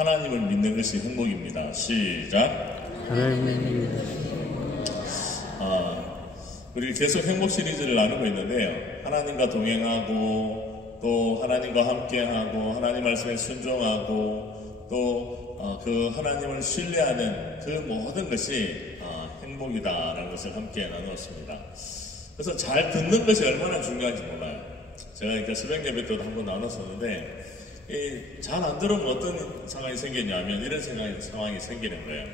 하나님을 믿는 것이 행복입니다. 시작. 우리 계속 행복 시리즈를 나누고 있는데요. 하나님과 동행하고 또 하나님과 함께하고 하나님 말씀에 순종하고 또 그 하나님을 신뢰하는 그 모든 것이 행복이다라는 것을 함께 나누었습니다. 그래서 잘 듣는 것이 얼마나 중요한지 몰라요. 제가 이렇게 새벽 예배 때도 한번 나눴었는데 잘 안 들으면 어떤 상황이 생기냐면 이런 상황이 생기는 거예요.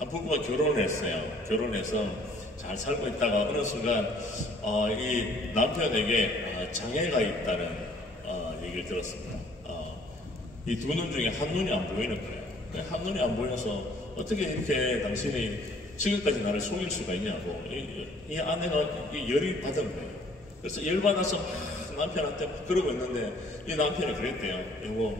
한 부부가 결혼을 했어요. 결혼해서 잘 살고 있다가 어느 순간 이 남편에게 장애가 있다는 얘기를 들었습니다. 이 두 눈 중에 한 눈이 안 보이는 거예요. 한 눈이 안 보여서 어떻게 이렇게 당신이 지금까지 나를 속일 수가 있냐고 이 아내가 열이 받은 거예요. 그래서 열받아서 남편한테 그러고 있는데 이 남편이 그랬대요. 여보,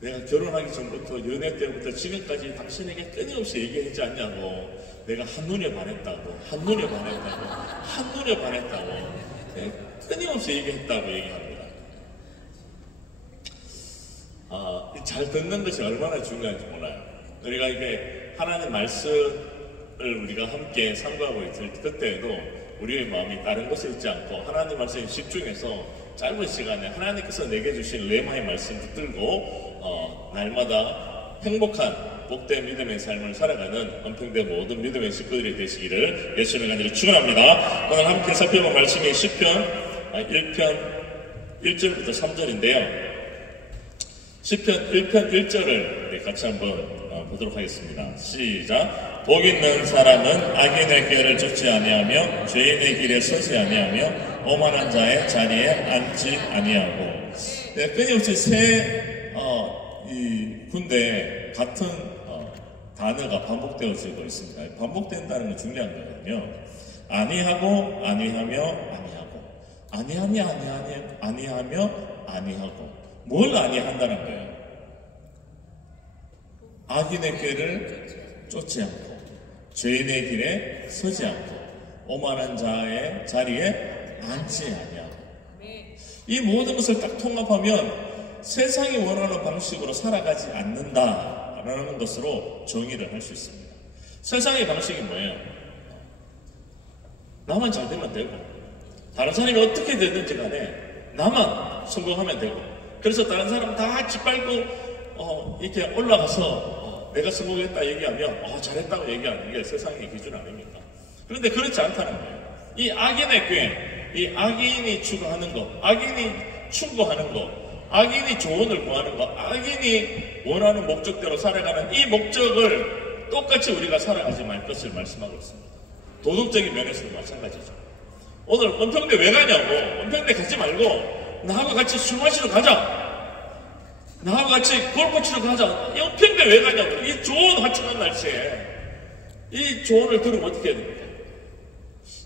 내가 결혼하기 전부터 연애 때부터 지금까지 당신에게 끊임없이 얘기하지 않냐고. 내가 한눈에 반했다고. 한눈에 반했다고. 한눈에 반했다고. 끊임없이 얘기했다고 얘기합니다. 잘 듣는 것이 얼마나 중요한지 몰라요. 우리가 이게 하나님 말씀을 우리가 함께 상고하고 있을 그때에도 우리의 마음이 다른 것에 있지 않고 하나님 말씀에 집중해서 짧은 시간에 하나님께서 내게 주신 레마의 말씀 붙들고 날마다 행복한 복된 믿음의 삶을 살아가는 은평대 모든 믿음의 식구들이 되시기를 예수님의 간절히 축원합니다. 오늘 함께 살펴본 말씀이 시편 1편 1절부터 3절인데요. 시편 1편 1절을 우리 같이 한번 보도록 하겠습니다. 시작. 복 있는 사람은 악인의 길을 쫓지 아니하며 죄인의 길에 서지 아니하며 오만한 자의 자리에 앉지 아니하고. 끊임없이 이 군대에 같은 단어가 반복되어지고 있습니다. 반복된다는 건 중요한 거거든요. 아니하고 아니하며 아니하고 아니하며 아니하고. 뭘 아니한다는 거예요? 악인의 길을 쫓지 않고 죄인의 길에 서지 않고 오만한 자의 자리에 앉지 아니하고. 이 모든 것을 딱 통합하면 세상이 원하는 방식으로 살아가지 않는다라는 것으로 정의를 할 수 있습니다. 세상의 방식이 뭐예요? 나만 잘 되면 되고 다른 사람이 어떻게 되든지 간에 나만 성공하면 되고, 그래서 다른 사람 다 짓밟고 이렇게 올라가서 내가 성공했다 얘기하면 잘했다고 얘기하는 게 세상의 기준 아닙니까? 그런데 그렇지 않다는 거예요. 이 악인의 꾀, 이 악인이 추구하는 것, 악인이 충고하는 것, 악인이 조언을 구하는 것, 악인이 원하는 목적대로 살아가는 이 목적을 똑같이 우리가 살아가지 말 것을 말씀하고 있습니다. 도덕적인 면에서도 마찬가지죠. 오늘 은평대 왜 가냐고. 은평대 가지 말고 나하고 같이 술 마시러 가자. 나하고 같이 골프 치러 가자. 은평대 왜 가냐고. 이 좋은 화창한 날씨에 이 조언을 들으면 어떻게 해야 됩니까?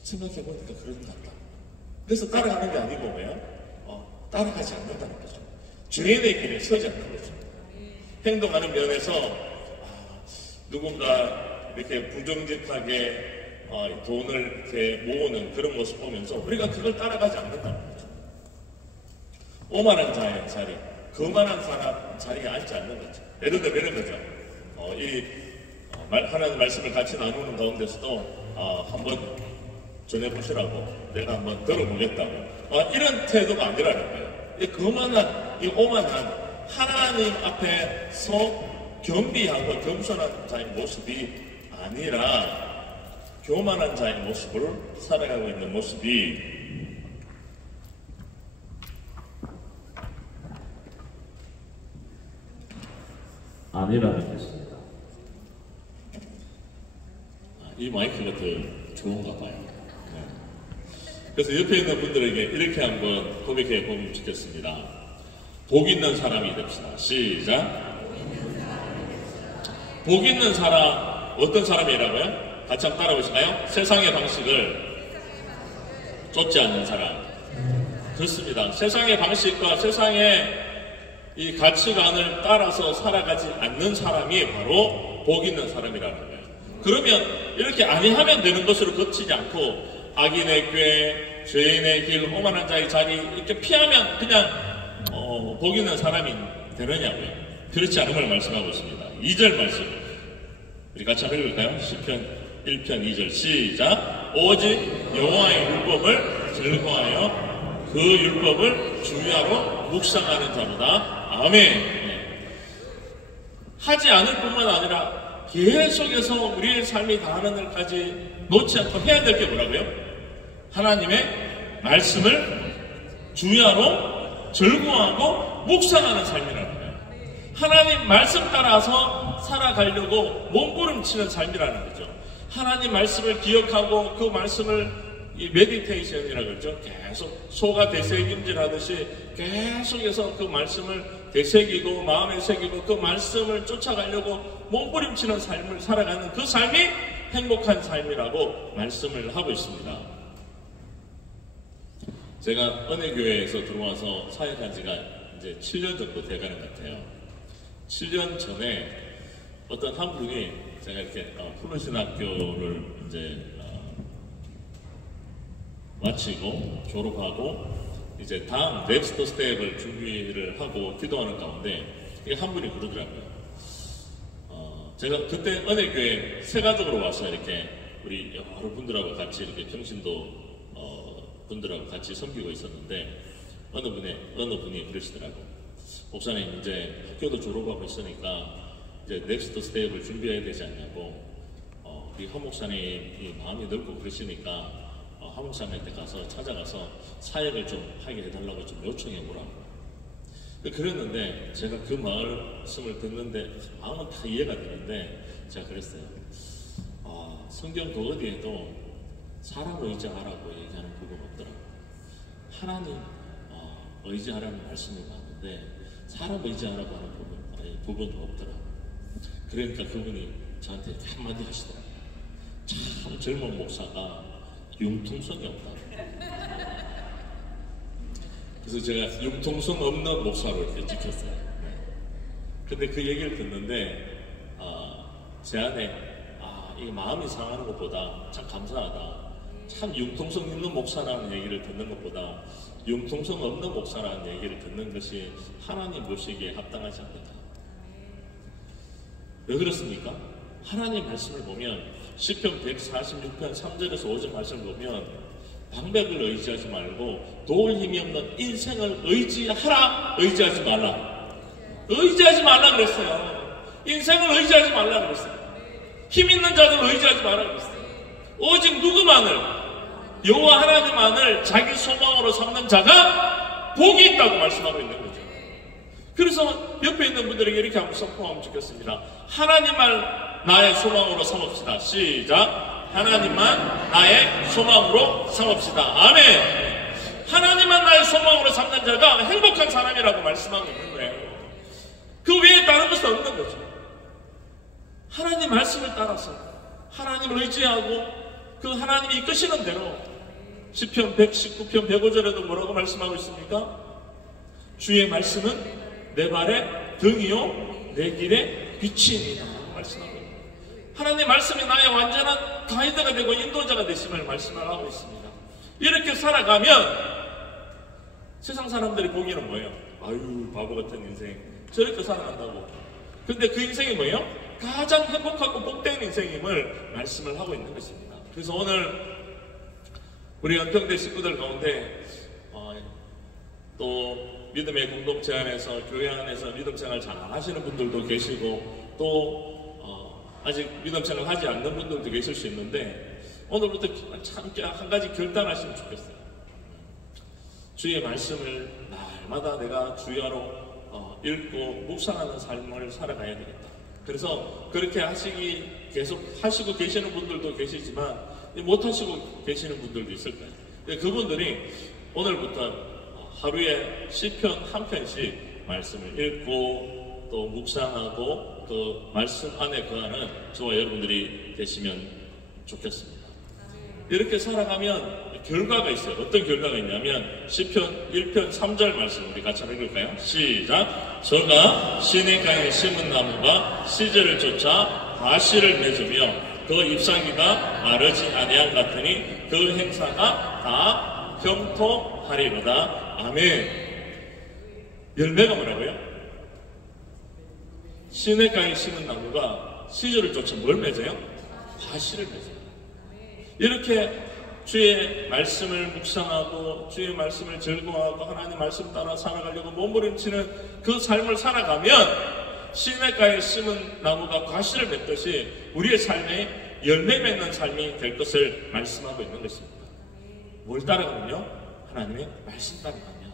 생각해보니까 그런 것 같다. 그래서 따라가는 게 아니고 뭐예요? 따라가지 않는다는 거죠. 죄인의 길에 서지 않는 거죠. 행동하는 면에서 누군가 이렇게 부정직하게 돈을 이렇게 모으는 그런 모습 보면서 우리가 그걸 따라가지 않는다는 거죠. 오만한 자의 자리, 거만한 사람 자리에 앉지 않는 거죠. 예를 들면 이런 거죠. 하나님 말씀을 같이 나누는 가운데서도 한번 전해보시라고 내가 한번 들어보겠다고 이런 태도가 아니라는 거예요. 이 거만한, 이 오만한 하나님 앞에서 겸비하고 겸손한 자의 모습이 아니라 교만한 자의 모습을 살아가고 있는 모습이 아니라는 것입니다. 이 마이크가 더 좋은가 봐요. 네. 그래서 옆에 있는 분들에게 이렇게 한번 고백해 보면 좋겠습니다. 복 있는 사람이 됩시다. 시작. 복 있는 사람, 어떤 사람이라고요? 같이 한번 따라오실까요? 세상의 방식을 쫓지 않는 사람. 그렇습니다. 세상의 방식과 세상의 이 가치관을 따라서 살아가지 않는 사람이 바로 복 있는 사람이라는 거예요. 그러면 이렇게 아니하면 되는 것으로 거치지 않고 악인의 꾀, 죄인의 길, 오만한 자의 자리 이렇게 피하면 그냥 복 있는 사람이 되느냐고요. 그렇지 않음을 말씀하고 있습니다. 2절 말씀 우리 같이 한번 읽을까요? 시편 1편 2절 시작. 오직 여호와의 율법을 즐거워하여 그 율법을 주야로 묵상하는 자로다. 아멘. 네. 하지 않을 뿐만 아니라 계속해서 우리의 삶이 다하는 날까지 놓지 않고 해야 될 게 뭐라고요? 하나님의 말씀을 주야로 즐거워하고 묵상하는 삶이라는 거예요. 하나님 말씀 따라서 살아가려고 몸부림치는 삶이라는 거죠. 하나님 말씀을 기억하고 그 말씀을 이 메디테이션이라고 그러죠. 계속 소가 되새김질하듯이 계속해서 그 말씀을 되새기고 마음에 새기고 그 말씀을 쫓아가려고 몸부림치는 삶을 살아가는 그 삶이 행복한 삶이라고 말씀을 하고 있습니다. 제가 은혜교회에서 들어와서 사역한 지가 이제 7년 정도 돼가는 것 같아요. 7년 전에 어떤 한 분이 제가 이렇게 플루신학교를 이제 마치고 졸업하고 이제 다음 넥스트 스텝을 준비를 하고 기도하는 가운데 한 분이 그러더라고요. 제가 그때 은혜교회 새가족으로 와서 이렇게 우리 여러 분들하고 같이 이렇게 평신도 분들하고 같이 섬기고 있었는데 어느 분이 그러시더라고요. 목사님 이제 학교도 졸업하고 있으니까 이제 넥스트 스텝을 준비해야 되지 않냐고 우리 한 목사님이 마음이 넓고 그러시니까 한 목사님한테 가서 찾아가서 사역을 좀 하게 해달라고 좀 요청해 보라고. 그랬는데 제가 그 말씀을 듣는데 마음은 다 이해가 되는데 제가 그랬어요. 성경 그 어디에도 사람 의지하라고 얘기하는 부분 없더라고요. 하나님 의지하라는 말씀이 많은데 사람 의지하라고 하는 부분은 없더라고요. 그러니까 그분이 저한테 한마디 하시더라고요. 참 젊은 목사가 융통성이 없다. 그래서 제가 융통성 없는 목사로 이렇게 찍혔어요. 근데 그 얘기를 듣는데 제 안에 이 마음이 상하는 것보다 참 감사하다. 참 융통성 있는 목사라는 얘기를 듣는 것보다 융통성 없는 목사라는 얘기를 듣는 것이 하나님 모시기에 합당하지 않는다. 왜 그렇습니까? 하나님 말씀을 보면 시편 146편 3절에서 5절 말씀을 보면 방백을 의지하지 말고 도울 힘이 없는 인생을 의지하라, 의지하지 말라. 의지하지 말라 그랬어요. 인생을 의지하지 말라 그랬어요. 힘 있는 자들 의지하지 말라 그랬어요. 오직 누구만을 여호와 하나님만을 자기 소망으로 삼는 자가 복이 있다고 말씀하고 있는 거죠. 그래서 옆에 있는 분들에게 이렇게 한번 선포하면 좋겠습니다. 하나님만 나의 소망으로 삼읍시다. 시작. 하나님만 나의 소망으로 삼읍시다. 아멘. 하나님만 나의 소망으로 삼는 자가 행복한 사람이라고 말씀하고 있는 거예요. 그 외에 다른 것은 없는 거죠. 하나님 말씀을 따라서 하나님을 의지하고 그 하나님이 이끄시는 대로 시편 119편 105절에도 뭐라고 말씀하고 있습니까? 주의 말씀은 내 발의 등이요 내 길의 빛이니라 말씀하고 있습니다. 하나님 말씀이 나의 완전한 가이드가 되고 인도자가 되심을 말씀을 하고 있습니다. 이렇게 살아가면 세상 사람들이 보기에는 뭐예요? 아유 바보 같은 인생 저렇게 살아간다고. 근데 그 인생이 뭐예요? 가장 행복하고 복된 인생임을 말씀을 하고 있는 것입니다. 그래서 오늘 우리 연평대 식구들 가운데 또 믿음의 공동체 안에서 교회 안에서 믿음 생활 잘 하시는 분들도 계시고 또 아직 믿음 생활 하지 않는 분들도 계실 수 있는데 오늘부터 참 한 가지 결단하시면 좋겠어요. 주의 말씀을 날마다 내가 주야로 읽고 묵상하는 삶을 살아가야 되겠다. 그래서 그렇게 계속 하시고 계시는 분들도 계시지만 못 하시고 계시는 분들도 있을 거예요. 그분들이 오늘부터 하루에 시편 한 편씩 말씀을 읽고 또 묵상하고 그 말씀 안에 거하는 저와 여러분들이 되시면 좋겠습니다. 이렇게 살아가면 결과가 있어요. 어떤 결과가 있냐면 시편 1편 3절 말씀 우리 같이 한번 읽을까요? 시작. 저가 시냇가에 심은 나무가 시절을 쫓아 과실을 맺으며 그 잎사귀가 마르지 아니한 같으니 그 행사가 다 형통하리로다. 아멘. 열매가 뭐라고요? 시냇가에 심은 나무가 시절을 쫓아 뭘 맺어요? 과실을 맺어요. 이렇게 주의 말씀을 묵상하고 주의 말씀을 즐거워하고 하나님 말씀 따라 살아가려고 몸부림치는 그 삶을 살아가면 시냇가에 심은 나무가 과실을 맺듯이 우리의 삶에 열매 맺는 삶이 될 것을 말씀하고 있는 것입니다. 뭘 따라가면요? 하나님의 말씀 따라가면,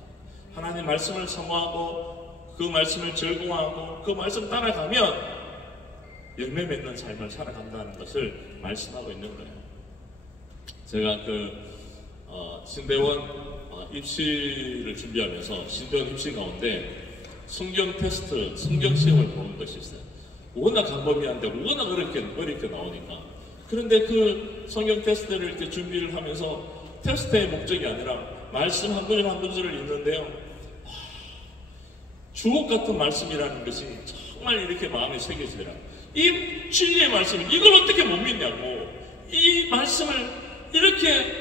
하나님 말씀을 사모하고 그 말씀을 즐거워하고 그 말씀 따라가면 열매 맺는 삶을 살아간다는 것을 말씀하고 있는 거예요. 제가 신대원 입시를 준비하면서 신대원 입시 가운데 성경 테스트, 성경 시험을 보는 것이 있어요. 워낙 광범위한데 워낙 어렵게 나오니까. 그런데 그 성경 테스트를 이렇게 준비를 하면서 테스트의 목적이 아니라 말씀 한 구절 한 구절을 읽는데요. 주옥 같은 말씀이라는 것이 정말 이렇게 마음에 새겨지더라고요. 이 진리의 말씀을 이걸 어떻게 못 믿냐고. 이 말씀을 이렇게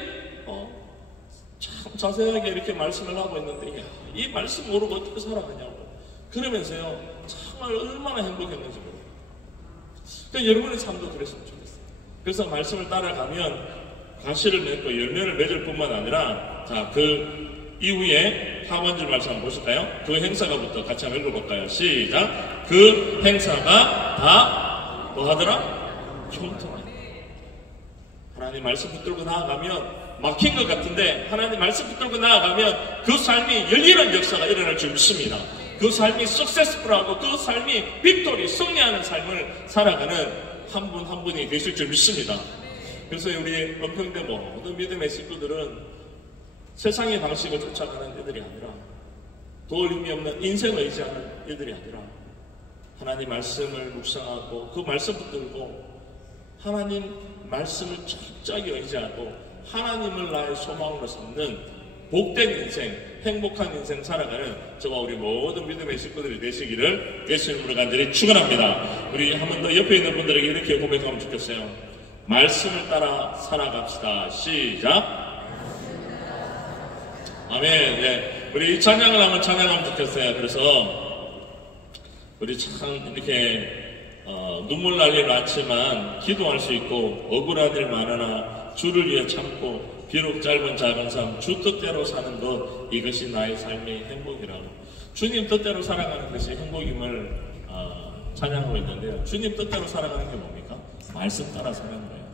참 자세하게 이렇게 말씀을 하고 있는데 이 말씀 모르고 어떻게 살아가냐고. 그러면서요 정말 얼마나 행복했는지 모르겠어요. 그러니까 여러분의 삶도 그랬으면 좋겠어요. 그래서 말씀을 따라가면 과실을 맺고 열매를 맺을 뿐만 아니라 그 이후에 하반절 말씀 한번 보실까요? 그 행사가부터 같이 한번 읽어볼까요? 시작! 그 행사가 다 뭐 하더라? 형통하네. 하나님 말씀 붙들고 나아가면 막힌 것 같은데 하나님 말씀 붙들고 나아가면 그 삶이 열리는 역사가 일어날 줄 믿습니다. 그 삶이 석세스풀하고 그 삶이 빅토리, 승리하는 삶을 살아가는 한 분 한 분이 되실 줄 믿습니다. 그래서 우리 은평대 모든 믿음의 식구들은 세상의 방식을 쫓아가는 애들이 아니라 도울 힘이 없는 인생을 의지하는 애들이 아니라 하나님 말씀을 묵상하고 그 말씀 붙들고 하나님 말씀을 철저하게 의지하고 하나님을 나의 소망으로 삼는 복된 인생, 행복한 인생 살아가는 저와 우리 모든 믿음의 식구들이 되시기를 예수의 이름으로 간절히 축원합니다. 우리 한 번 더 옆에 있는 분들에게 이렇게 고백하면 좋겠어요. 말씀을 따라 살아갑시다. 시작. 아멘. 네. 우리 찬양을 한번 찬양하면 좋겠어요. 그래서 우리 참 이렇게 눈물 날 일 많지만 기도할 수 있고 억울한 일 많으나 주를 위해 참고 비록 짧은 작은 삶 주 뜻대로 사는 것 이것이 나의 삶의 행복이라고. 주님 뜻대로 살아가는 것이 행복임을 찬양하고 있는데요. 주님 뜻대로 살아가는 게 뭡니까? 말씀 따라 사는 거예요.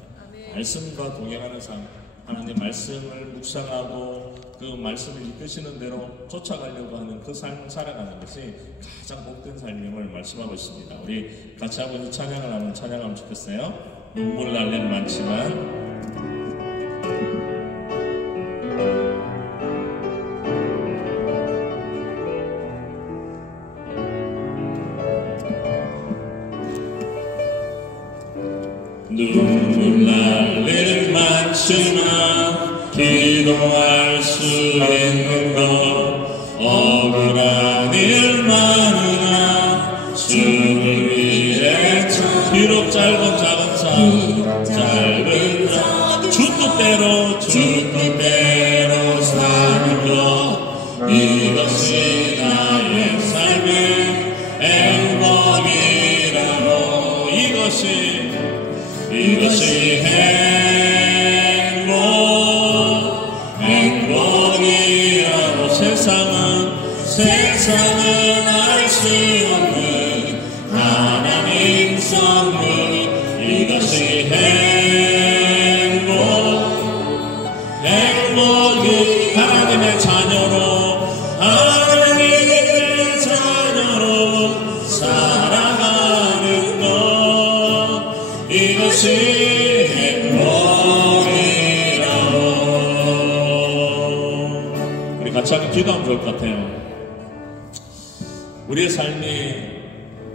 말씀과 동행하는 삶, 하나님 말씀을 묵상하고 그 말씀을 이끄시는 대로 쫓아가려고 하는 그 삶을 살아가는 것이 가장 복된 삶임을 말씀하고 있습니다. 우리 같이 한번 이 찬양을 한번 찬양하면 좋겠어요. 눈물 날 일 많지만 눈물 날 일 많지만 기도할 수 있는 것 억울한 일 많으나 주를 위해 비록 짧은 작은 삶 짧은 삶 주 뜻대로 사는 것 이것이 나의 삶의 행복이라고 이것이 행복이라고 세상은 알 수 없는 하나님 선물 이것이 행복이 하나님의 자녀로 살아가는 것 이것이 행복이라고. 우리 같이 한번 기도하면 좋을 것 같아요. 우리의 삶이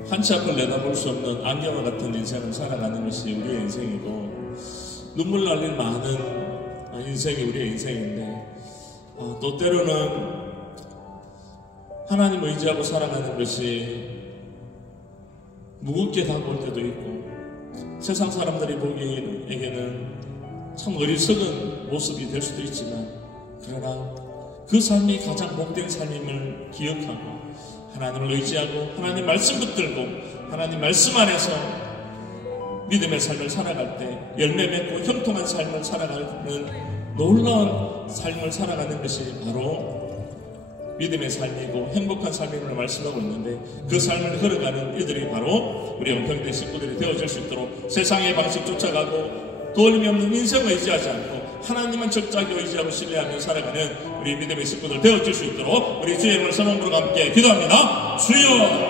한치 앞을 내다볼 수 없는 안개와 같은 인생을 살아가는 것이 우리의 인생이고 눈물 날 일 많은 인생이 우리의 인생인데 또 때로는 하나님을 의지하고 살아가는 것이 무겁게 다가올 때도 있고 세상 사람들이 보기에는 참 어리석은 모습이 될 수도 있지만 그러나 그 삶이 가장 복된 삶임을 기억하고 하나님을 의지하고 하나님 말씀 붙들고 하나님 말씀 안에서 믿음의 삶을 살아갈 때 열매 맺고 형통한 삶을 살아가는 놀라운 삶을 살아가는 것이 바로 믿음의 삶이고 행복한 삶임을 말씀하고 있는데, 그 삶을 걸어가는 이들이 바로 우리 영평대 식구들이 되어질 수 있도록 세상의 방식 쫓아가고 도움이 없는 인생을 의지하지 않고 하나님만 적자게 의지하고 신뢰하며 살아가는 우리 믿음의 식구들 되어질 수 있도록 우리 주의 이름을 선언으로 함께 기도합니다. 주여!